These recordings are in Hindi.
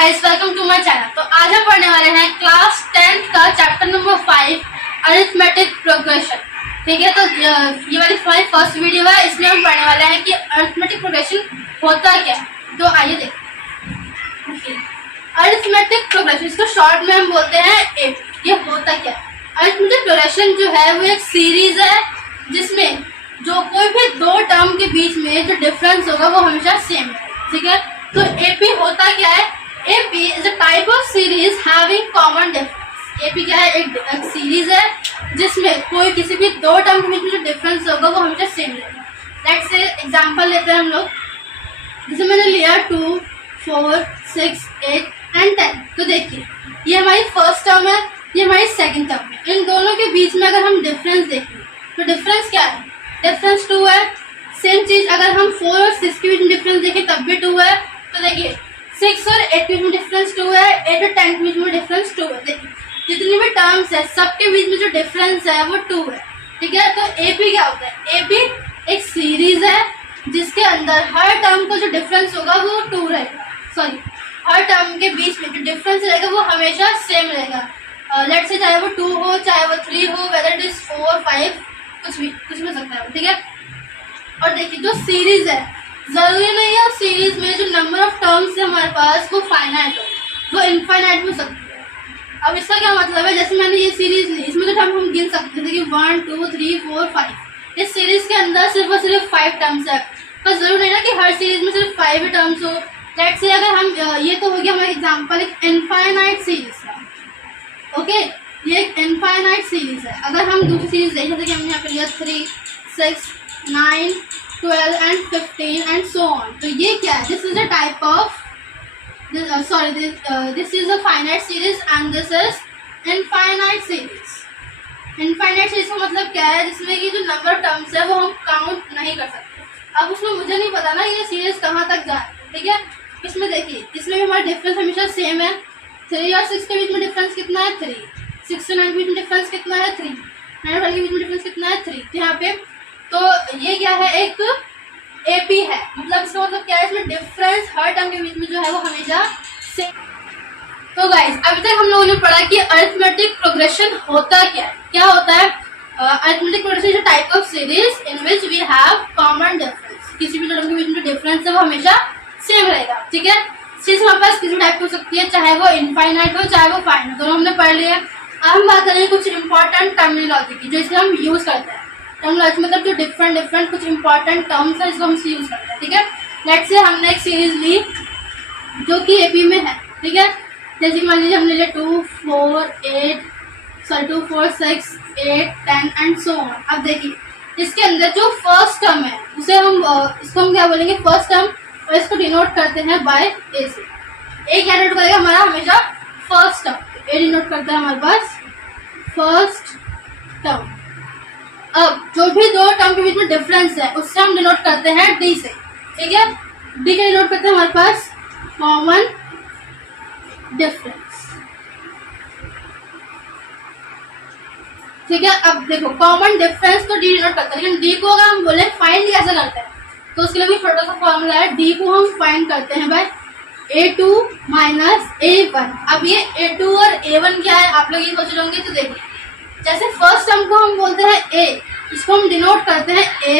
Guys, welcome to my channel. तो आज हम पढ़ने वाले हैं क्लास 10th का चैप्टर नंबर 5 अरिथमेटिक प्रोग्रेशन। ठीक है, तो ये वाली हमारी फर्स्ट वीडियो है। इसमें हम पढ़ने वाले हैं कि अरिथमेटिक प्रोग्रेशन होता क्या है। तो आइए देखते हैं। अरिथमेटिक प्रोग्रेशन, इसको शॉर्ट में हम बोलते हैं एपी। ये होता क्या है? अरिथमेटिक प्रोग्रेशन जो है वो एक सीरीज है जिसमें जो कोई भी दो टर्म के बीच में जो डिफरेंस होगा वो हमेशा सेम है। ठीक है, तो एपी होता क्या है? AP is a type of series having common difference. AP क्या है? एक सीरीज है जिसमें कोई किसी भी दो टर्म के बीच में जो डिफरेंस होगा वो हमेशा सेम रहेगा। लेट्स से एग्जांपल लेते हैं हम लोग। जैसे मैंने लिया 2, 4, 6, 8 एंड 10। तो देखिए, ये हमारी फर्स्ट टर्म है, ये हमारी सेकेंड टर्म है। इन दोनों के बीच में अगर हम डिफरेंस देखें तो डिफरेंस क्या है? डिफरेंस 2 है। सेम चीज अगर हम 4 और 6 के बीच में डिफरेंस देखें तब भी 2 है। तो देखिए 6 और 8 के बीच में डिफरेंस 2 है, 8 और 10 के बीच में डिफरेंस 2 है। देखिए जितनी भी टर्म्स है सबके बीच में जो डिफरेंस है वो 2 है। ठीक है, तो एपी क्या होता है? एपी एक सीरीज है जिसके अंदर हर टर्म को जो डिफरेंस होगा वो 2 रहेगा। सॉरी, हर टर्म के बीच में जो डिफरेंस रहेगा वो हमेशा सेम रहेगा। लेट्स से चाहे वो 2 हो, चाहे वो 3 हो, वेदर इट इज 4, 5, कुछ भी हो सकता है। ठीक है, और देखिए जो सीरीज है, जरूरी नहीं है उस सीरीज में जो नंबर ऑफ टर्म्स है हमारे पास वो फाइनाइट हो, वो इनफाइनाइट हो सकती है। अब इसका क्या मतलब है? जैसे मैंने ये सीरीज ली, इसमें तो हम गिन सकते थे कि 1, 2, 3, 4, 5। इस सीरीज के अंदर सिर्फ और सिर्फ 5 टर्म्स है, पर जरूरी नहीं ना कि हर सीरीज में सिर्फ 5 ही टर्म्स हो। लेट्स से अगर हम ये तो हो गया हमारा एग्जाम्पल एक इनफाइनाइट सीरीज का। ओके, ये एक इनफाइनाइट सीरीज है। अगर हम दूसरी सीरीज देखें जैसे कि हमने यहाँ पे लिया 3, 6, 9, 12 एंड 15 एंड सो ऑन। तो ये क्या है? This is a type of this is a finite series and this is infinite series. Infinite series का मतलब क्या है? जिसमें कि जो नंबर ऑफ टर्म्स है वो हम काउंट नहीं कर सकते। अब उसमें मुझे नहीं पता ना ये सीरीज कहाँ तक जाए। ठीक है, इसमें देखिए, इसमें भी हमारा डिफरेंस हमेशा सेम है। 3 और 6 के बीच में डिफरेंस कितना है? 3। 6 और 9 के बीच में डिफरेंस कितना है? 3। 9 और 12 के बीच में डिफरेंस कितना है? 3। तो यहाँ पे तो ये क्या है? एक एपी है। मतलब इसका मतलब क्या है? इसमें डिफरेंस हर टर्म के बीच में जो है वो हमेशा सेम। तो गाइस, अभी तक हम लोगों ने पढ़ा कि अरिथमेटिक प्रोग्रेशन होता क्या है। क्या होता है? Arithmetic progression is a type of series in which we have common difference. किसी भी टर्म के बीच में डिफरेंस है वो हमेशा सेम रहेगा। ठीक है, सीरीज हमारे पास किसी टाइप हो सकती है, चाहे वो इनफाइनाइट हो चाहे वो फाइनाइट, दोनों हमने पढ़ लिया। अब हम बात करेंगे कुछ इंपॉर्टेंट टर्मिनोलॉजी की जो इसमें हम यूज करते हैं। टर्मिनोलॉजी मतलब जो डिफरेंट कुछ इंपॉर्टेंट टर्म्स है जिसको हम यूज करते हैं। ठीक है, लेट्स से हमने एक सीरीज ली जो कि एपी में है। ठीक है, जैसे कि मान लीजिए हमने लिया 2, 4, 6, 8, 10 एंड सो ऑन। अब देखिए इसके अंदर जो फर्स्ट टर्म है उसे हम इसको हम क्या बोलेंगे? फर्स्ट टर्म, और इसको डिनोट करते हैं बाय ए से। ए क्या डिनोट करेगा? हमारा हमेशा फर्स्ट टर्म। ए डिनोट करता है हमारे पास फर्स्ट टर्म। अब जो भी दो टर्म के बीच में डिफरेंस है उससे हम डिनोट करते हैं डी से। ठीक है, डी का डिनोट करते हैं हमारे पास कॉमन डिफरेंस। ठीक है, अब देखो कॉमन डिफरेंस तो डी डिनोट करता है, लेकिन डी को अगर हम बोले फाइंड कैसे करते हैं तो उसके लिए भी छोटा सा फॉर्मूला है। डी को हम फाइंड करते हैं बाय A2 माइनस A1। अब ये A2 और A1 क्या है आप लोग ये सोच रहे होंगे। तो देखिए, जैसे फर्स्ट टर्म को हम बोलते हैं A, इसको हम डिनोट करते हैं A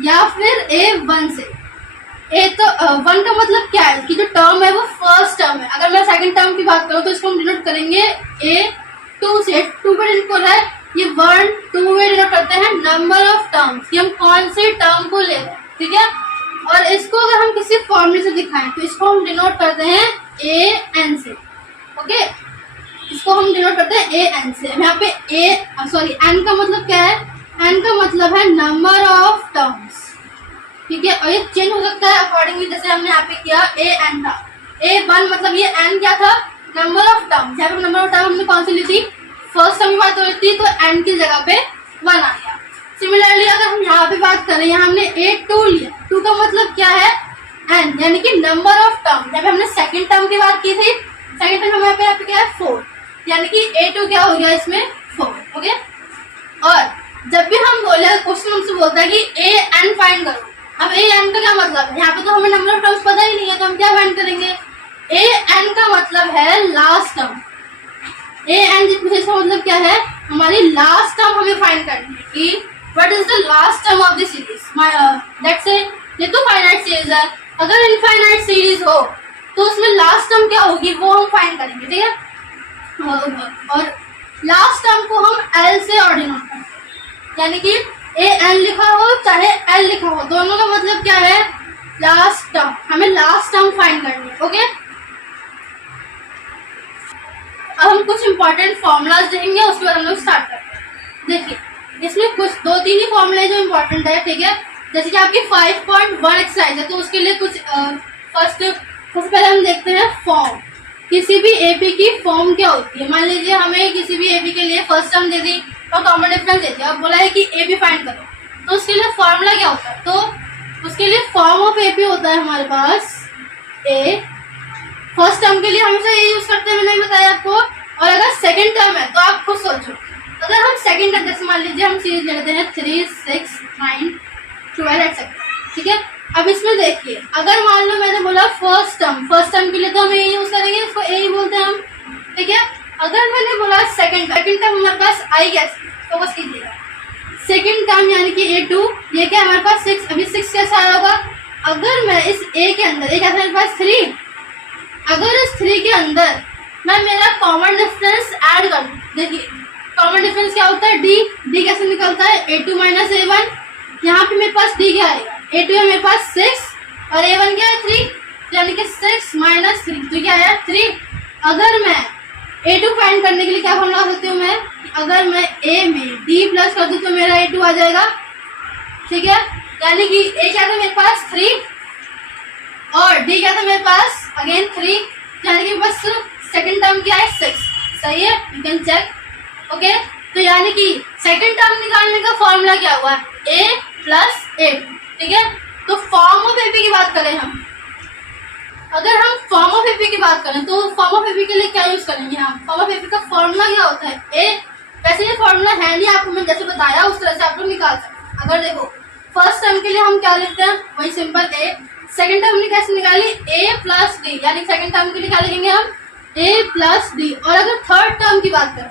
या फिर A1 से। A तो 1 का मतलब क्या है कि जो टर्म है वो फर्स्ट टर्म है। अगर मैं सेकंड टर्म की बात करूँ तो इसको हम डिनोट करेंगे A2 से। 2 पे डिनोट कर रहा है, ये 1, 2 में डिनोट करते हैं नंबर ऑफ टर्म्स कि हम कौन से टर्म को ले रहे हैं। ठीक है, और इसको अगर हम किसी फॉर्मूले से दिखाएं तो इसको हम डिनोट करते हैं AN से। ओके, इसको हम डिनोट करते हैं AN से। यहाँ पे N का मतलब क्या है? N का मतलब है नंबर ऑफ टर्म्स। ठीक है, और ये चेंज हो सकता है अकॉर्डिंगली, जैसे हमने यहाँ पे किया AN था। A1 मतलब ये N क्या था? Number of terms. यहाँ पे नंबर ऑफ टर्म हमने कौन सी ली थी? फर्स्ट टर्म की बात हो रही थी तो N की जगह पे 1 आ गया। सिमिलरली अगर हम यहाँ पे बात करें, यहाँ हमने A2 लिया। 2 का मतलब क्या है? N, यानी कि नंबर ऑफ टर्म। जब हमने सेकंड टर्म की बात की थी, सेकंड टर्म हमारे यहाँ पे क्या है? 4, यानी कि A2 क्या हो गया इसमें? 4। ओके, और जब भी हम बोले क्वेश्चन हमसे बोलता है कि AN फाइंड करो। अब AN का क्या मतलब है? यहाँ पे तो हमें नंबर ऑफ टर्म्स पता ही नहीं है तो हम क्या फाइंड करेंगे? ए एन का मतलब है लास्ट टर्म। ए एन इसका मतलब क्या है, हमारी लास्ट टर्म हमें फाइंड करनी है कि what is the last term of the series. Let's say ये तो फाइनाइट सीरीज है, अगर इनफाइनाइट सीरीज हो तो उसमें लास्ट टर्म क्या होगी वो हम फाइंड करेंगे, ठीक है। और लास्ट टर्म को हम एल से और डिनोट करते हैं, यानी कि ए एन लिखा हो चाहे एल लिखा हो, दोनों का मतलब क्या है, लास्ट टर्म। हमें लास्ट टर्म फाइंड करनी है, ओके। अब हम कुछ इंपॉर्टेंट फॉर्मूलाज देखेंगे, उसके बाद हम लोग स्टार्ट करते हैं। देखिए इसमें कुछ 2-3 ही फॉर्मूले जो इम्पोर्टेंट है, ठीक है। जैसे कि आपकी 5.1 एक्सरसाइज है तो उसके लिए कुछ सबसे पहले हम देखते हैं फॉर्म। किसी भी एपी की फॉर्म क्या होती है। मान लीजिए हमें किसी भी एपी के लिए फर्स्ट टर्म दे दी और कॉमन डिफरेंस दे दिया और बोला है कि एपी फाइंड करो, तो उसके लिए फॉर्मूला क्या होता है, तो उसके लिए फॉर्म ऑफ एपी होता है हमारे पास ए। फर्स्ट टर्म के लिए हमेशा ये यूज करते हैं, मैंने बताया आपको। और अगर सेकंड टर्म है तो आप खुद सोचो, अगर हम सेकंड टर्म जैसे मान लीजिए हम सीरीज लेते हैं 3, 6, 9, 12 एक्सेट्रा, ठीक है। अब इसमें देखिए अगर मान लो मैंने बोला फर्स्ट टर्म के लिए तो हम ए यूज करेंगे, उसको ए ही बोलते हैं हम, ठीक है। अगर मैंने बोला सेकंड टर्म हमारे पास आई कैसे, फोकस कीजिएगा। सेकंड टर्म यानी कि A2, ये क्या हमारे पास 6, अभी 6 कैसे आया होगा, अगर मैं इस ए के अंदर एक मेरे पास 3, अगर इस 3 के अंदर मैं मेरा कॉमन डिफरेंस ऐड कर दूं, देखिए कॉमन डिफरेंस क्या होता है, डी कैसे निकलता है, A2 माइनस A1। यहाँ पे मेरे पास डी क्या आएगा, A2 है मेरे पास 6 और A1 क्या है 3, यानी कि 6 माइनस 3 तो क्या है 3। अगर मैं A2 फाइंड करने के लिए क्या फॉर्मूला लगा सकती हूँ मैं, अगर मैं A में D प्लस कर दूँ तो मेरा A2 आ जाएगा, ठीक है। यानी कि A क्या था मेरे पास 3 और D क्या था मेरे पास अगेन 3, यानी कि बस सेकंड टर्म क्या है 6, सही है, यू कैन चेक, ओके। तो यानी कि सेकंड टर्म निकालने का फॉर्मूला क्या हुआ, A प्लस A2, ठीक है। तो फॉर्म ऑफ एपी की बात करें हम, अगर हम फॉर्म ऑफ एपी की बात करें तो फॉर्म ऑफ एपी के लिए क्या यूज करेंगे हम, फॉर्म ऑफ एपी का फॉर्मूला क्या होता है ए। वैसे ये फॉर्मूला है नहीं, आपको मैंने जैसे बताया उस तरह से आप लोग निकाल सकते हैं। अगर देखो फर्स्ट टर्म के लिए हम क्या लिखते हैं, वही सिंपल ए। सेकंड टर्म ने कैसे निकाली, ए प्लस डी, यानी सेकंड टर्म के लिए क्या लिखेंगे हम, ए प्लस डी। और अगर थर्ड टर्म की बात करें,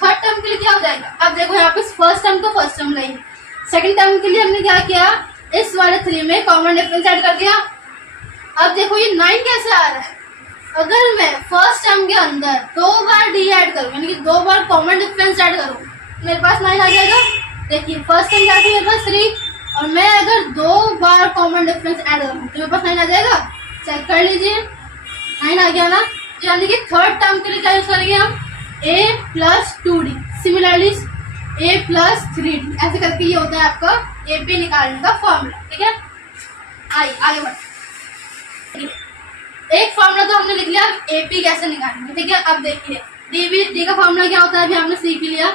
थर्ड टर्म के लिए क्या हो जाएगा, अब देखो यहाँ पे फर्स्ट टर्म तो फर्स्ट टर्म नहीं, सेकंड टर्म के लिए हमने क्या किया, इस वाले 3 में कॉमन डिफरेंस ऐड कर दिया। अब देखो ये 9 कैसे आ रहा है, अगर मैं फर्स्ट टर्म के अंदर 2 बार डी ऐड करूँ, यानी कि 2 बार कॉमन डिफरेंस ऐड करूँ, मेरे पास 9 आ जाएगा। देखिए फर्स्ट टर्म क्या थी मेरे पास 3 और मैं अगर 2 बार कॉमन डिफरेंस ऐड करूँ तो मेरे पास 9 आ जाएगा, चेक कर लीजिए 9 आ गया ना। यानी कि थर्ड टर्म के लिए क्या यूज करेंगे हम, a plus 2d, similarly a plus 3d, ऐसे करके ये होता है आपका एपी निकालने का फॉर्मूला, ठीक है। आगे बढ़ते, एक फॉर्मूला तो हमने लिख लिया, एपी कैसे निकालेंगे, ठीक है। अब देखिए डी का फॉर्मूला क्या होता है, अभी हमने सीख लिया,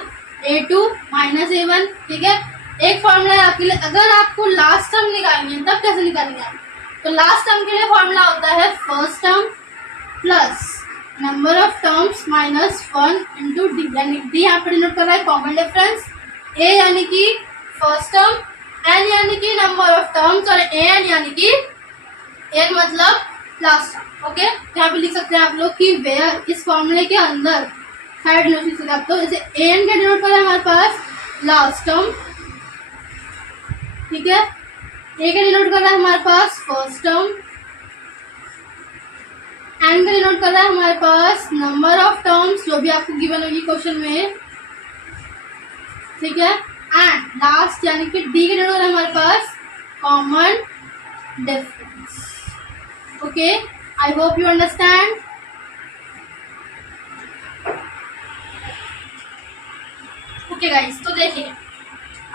A2 माइनस A1, ठीक है। एक फॉर्मूला है आपके लिए, अगर आपको लास्ट टर्म निकालनी है तब कैसे निकालेंगे आप, तो लास्ट टर्म के लिए फॉर्मूला होता है first term plus number of terms minus 1 into D, यानी डी यहाँ पर डिनोट कर रहा है कॉमन डिफरेंस, ए यानी कि फर्स्ट टर्म, एन यानी कि नंबर ऑफ टर्म्स और एन यानी कि एन मतलब लास्ट टर्म, ओके। यहाँ पे लिख सकते हैं आप लोग कि वेयर, इस फॉर्मूले के अंदर थर्ड डिनोट लिख सकते हैं आप, तो जैसे एन का डिनोट कर रहा है हमारे पास लास्ट टर्म, ठीक है। ए का डिनोट कर रहा है हमारे पास फर्स्ट टर्म, एन का डिनोट कर रहा है हमारे पास नंबर ऑफ टर्म्स जो भी आपको गिवन होगी क्वेश्चन में, ठीक है। एंड लास्ट यानी कि डी का डिनोट कर रहा है हमारे पास common difference, okay. I hope you understand. Okay guys, तो देखिए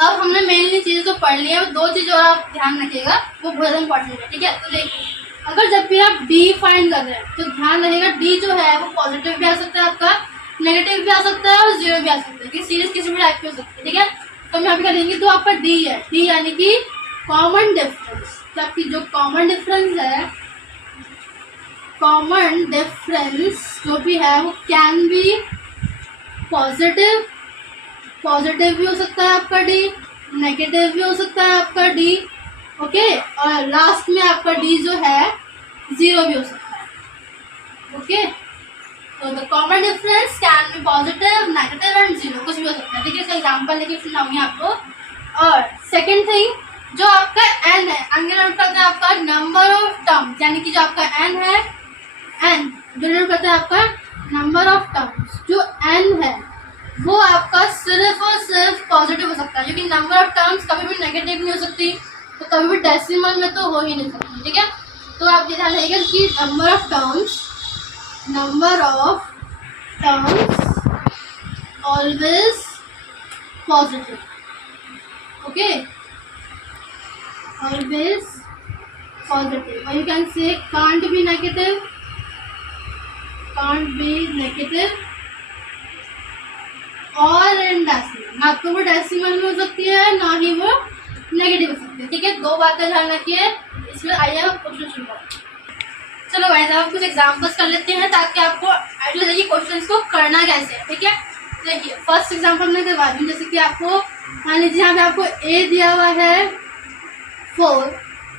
अब हमने मेनली चीजें तो पढ़ ली है, 2 चीज और आप ध्यान रखिएगा, वो बहुत इंपॉर्टेंट है, ठीक है। तो देखिए अगर जब भी आप डी फाइंड कर रहे हैं तो ध्यान रखिएगा डी जो है वो पॉजिटिव भी आ सकता है आपका, नेगेटिव भी आ सकता है और 0 भी आ सकता है, कि सीरीज किसी भी टाइप की हो सकती है, ठीक है। तो हम यहाँ पे क्या देंगे, तो आपका डी है, डी यानी कि कॉमन डिफरेंस, जबकि जो कॉमन डिफरेंस है, कॉमन डिफरेंस जो भी है वो कैन बी पॉजिटिव, पॉजिटिव भी हो सकता है आपका डी, नेगेटिव भी हो सकता है आपका डी, ओके। और लास्ट में आपका डी जो है 0 भी हो सकता है, तो the common difference can be positive, negative and zero, कुछ भी हो सकता है। ठीक है, इसका एग्जाम्पल लेके सुनाऊंगी आपको। और सेकेंड थिंग, जो आपका एन है, आगे नोट करते हैं आपका नंबर ऑफ टर्म्स, यानी कि जो आपका एन है, एन जो नोट करते हैं आपका नंबर ऑफ टर्म्स, जो एन है वो आपका सिर्फ और सिर्फ पॉजिटिव हो सकता है, क्योंकि नंबर ऑफ टर्म्स कभी भी नेगेटिव नहीं हो सकती, तो कभी भी डेसिमल में तो हो ही नहीं सकती। ठीक है, तो आप ये ध्यान रखिएगा कि number of terms always positive, okay, always positive. और you can say can't be negative और इन डेसिमल, ना तो वो डेसिमल में हो सकती है ना ही वो नेगेटिव हो सकती है। ठीक है, दो बातें ध्यान रखिए इसमें। आइए आप क्वेश्चन शुरू करें। चलो गाइस, आप कुछ एग्जांपल्स कर लेते हैं ताकि आपको आइडिया लगे क्वेश्चंस को करना कैसे है। ठीक है, देखिए फर्स्ट एग्जांपल में करवा दूँ, जैसे कि आपको मान लीजिए यहाँ पे आपको ए दिया हुआ है 4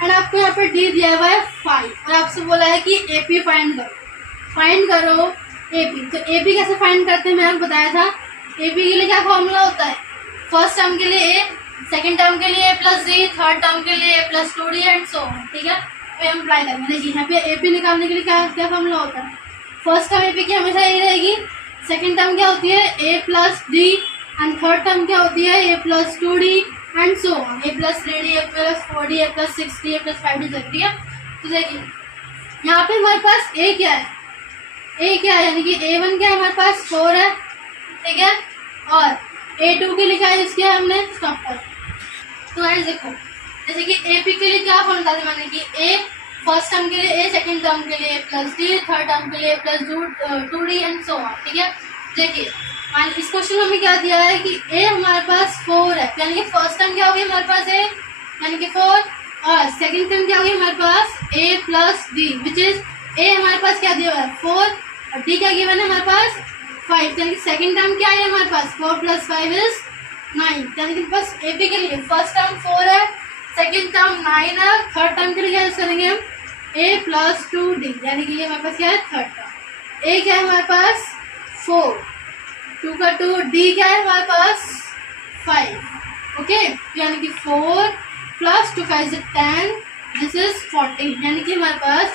एंड आपको यहाँ पे डी दिया हुआ है 5 और आपसे बोला है कि एपी फाइंड करो एपी। तो एपी कैसे फाइंड करते हैं मैं आपको बताया था। एपी के लिए क्या फॉर्मूला होता है, फर्स्ट टर्म के लिए ए, सेकेंड टर्म के लिए a plus d, third term के लिए a plus 2d and so on. ठीक है, तो हम अप्लाई करेंगे। देखिए यहाँ पे एपी निकालने के लिए क्या फॉर्मूला होता है, फर्स्ट टर्म एपी की हमेशा ए रहेगी, सेकेंड टर्म क्या होती है a plus d and third term क्या होती है a plus 2d and so on, a plus 3d, a plus 4d, a plus 6d, a plus 5d। ठीक है, तो देखिए यहाँ पे हमारे पास ए क्या है, यानी कि A1 क्या है हमारे पास 4 है। ठीक है, और A2 के लिए क्या यूज किया है हमने, स्टॉपर। तो गाइस देखो, जैसे कि AP के लिए क्या फॉर्मूला था मैंने कि A फर्स्ट टर्म के लिए A, सेकंड टर्म के लिए A plus D, third term के लिए A plus 2d and so on. ठीक है, देखिए इस क्वेश्चन में हमें क्या दिया है कि A हमारे पास 4 है, यानी कि फर्स्ट टर्म क्या हो गया हमारे पास A यानी कि 4, और सेकंड टर्म क्या हो गया हमारे पास A plus D, which is A हमारे पास क्या दिया हुआ है 4 और D क्या गिवन है हमारे पास 5, यानी कि सेकंड टर्म क्या है हमारे पास 4 प्लस 5 इज 9, यानी कि बस AP के लिए फर्स्ट टर्म 4 है, सेकंड टर्म 9 है, थर्ड टर्म के लिए क्या यूज करेंगे हम A प्लस 2D, यानी कि ये हमारे पास क्या है थर्ड टर्म। A क्या है हमारे पास 4, 2 का 2, D क्या है हमारे पास 5, ओके, यानी कि 4 प्लस 2 5 10, दिस इज 14, यानी कि हमारे पास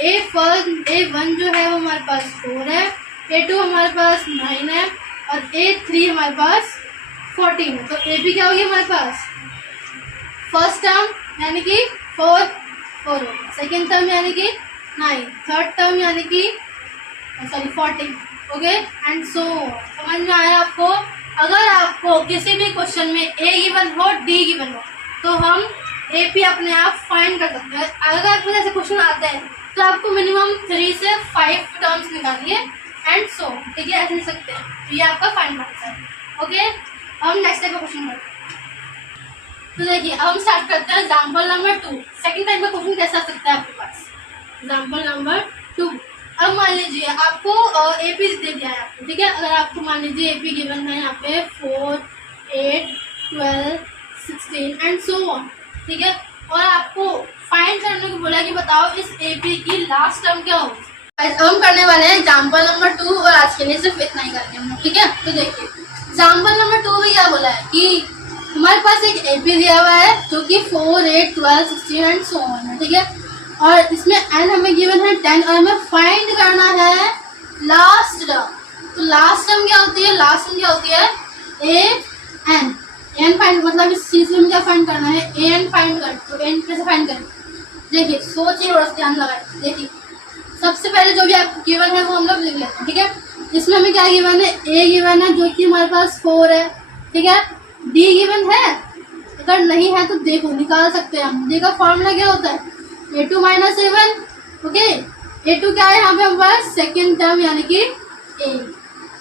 A1 जो है वो हमारे पास 4 है, A2 हमारे पास 9 है और A3 हमारे पास 14 है। तो AB क्या हो गया हमारे पास फर्स्ट टर्म यानी कि 4 हो गया, सेकेंड टर्म यानी कि 9, थर्ड टर्म यानी कि 14, ओके एंड सो। समझ में आया आपको। अगर आपको किसी भी क्वेश्चन में A गिवन हो D गिवन हो तो हम AP अपने आप फाइंड कर सकते हैं। अगर आपको ऐसे क्वेश्चन आते हैं तो आपको मिनिमम 3 से 5 टर्म्स निकालिए एंड सो, ठीक है, ऐसे लिख सकते हैं। तो ये आपका फाइंड आंसर है, ओके। अब नेक्स्ट टाइप का क्वेश्चन करते हैं। तो देखिए अब हम स्टार्ट करते हैं एग्जाम्पल नंबर 2। सेकंड टाइप का क्वेश्चन कैसा आ सकता है आपके पास, एग्जाम्पल नंबर 2। अब मान लीजिए आपको AP दे दिया है आपको, ठीक है। अगर आपको मान लीजिए AP गिवन है यहाँ पे 4, 8, 12, 16 एंड सो ऑन, ठीक है, और आपको फाइंड करने को बोला कि बताओ इस AP की लास्ट टर्म क्या होगी। हम करने वाले हैं एग्जाम्पल नंबर 2 और आज के लिए सिर्फ इतना ही करेंगे हम, ठीक है। तो देखिए एग्जाम्पल नंबर 2 में क्या बोला है कि हमारे पास एक AP दिया हुआ है जो कि 4, 8, 12, 16 एंड सो ऑन है, ठीक है, और इसमें n हमें गिवन है 10 और हमें फाइंड करना है लास्ट टर्म। तो लास्ट टर्म क्या होती है, लास्ट टर्म क्या होती है n फाइंड, मतलब इस चीज में क्या फाइंड करना है an फाइंड कर। तो n कैसे फाइंड करें, देखिए सोचिए और ध्यान लगाए। देखिए सबसे पहले जो भी आपको गिवन है वो हम लोग लिख लेते हैं, ठीक है। इसमें हमें क्या गिवन है, a गिवन है जो कि हमारे पास 4 है, ठीक है, d गिवन है, अगर नहीं है तो देखो निकाल सकते हैं हम। d का फॉर्मूला क्या होता है A2 minus A1, okay. A2 क्या है यहाँ पे हमारे पास सेकेंड टर्म यानी कि A,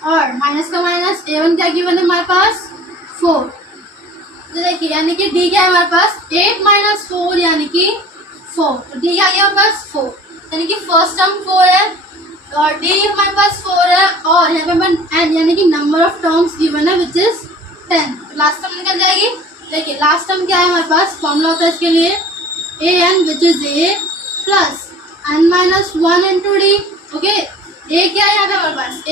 और माइनस का माइनस A1 क्या गिवन है हमारे पास 4। तो देखिए यानी कि D क्या है हमारे पास 8 माइनस 4 यानी कि 4। तो D क्या गया हमारे पास 4, यानी कि फर्स्ट टर्म 4 है और D हमारे पास 4 है, और यहाँ पे हमारे n यानी कि नंबर ऑफ टर्म्स गिवन है विच इज 10। लास्ट टर्म निकल जाएगी। देखिए लास्ट टर्म क्या है हमारे पास, फॉर्मूला होता है इसके लिए an which is a plus n minus 1 into d, okay. a क्या है यहाँ पे हमारे पास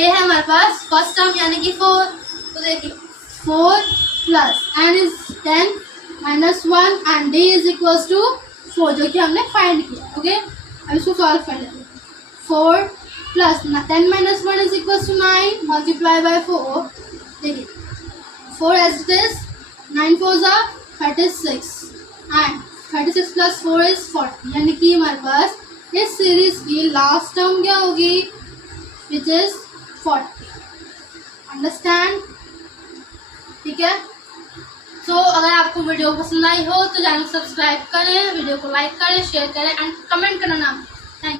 पास फर्स्ट टर्म यानी कि 4, तो देखिए 4 plus n is 10 minus 1 and d is equals to 4 जो कि हमने फाइंड किया। ओके, अब इसको सॉल्व कर लेते हैं। 4 plus 10 minus 1 is equals to 9 multiply by 4। देखिए 4 एज इट इज, 9 4 जा 36 एंड 36 प्लस 4 इज 40, यानी कि हमारे पास इस सीरीज की लास्ट टर्म क्या होगी, विच इज 40। अंडरस्टैंड? ठीक है। तो अगर आपको वीडियो पसंद आई हो तो चैनल सब्सक्राइब करें, वीडियो को लाइक करें, शेयर करें एंड कमेंट करना ना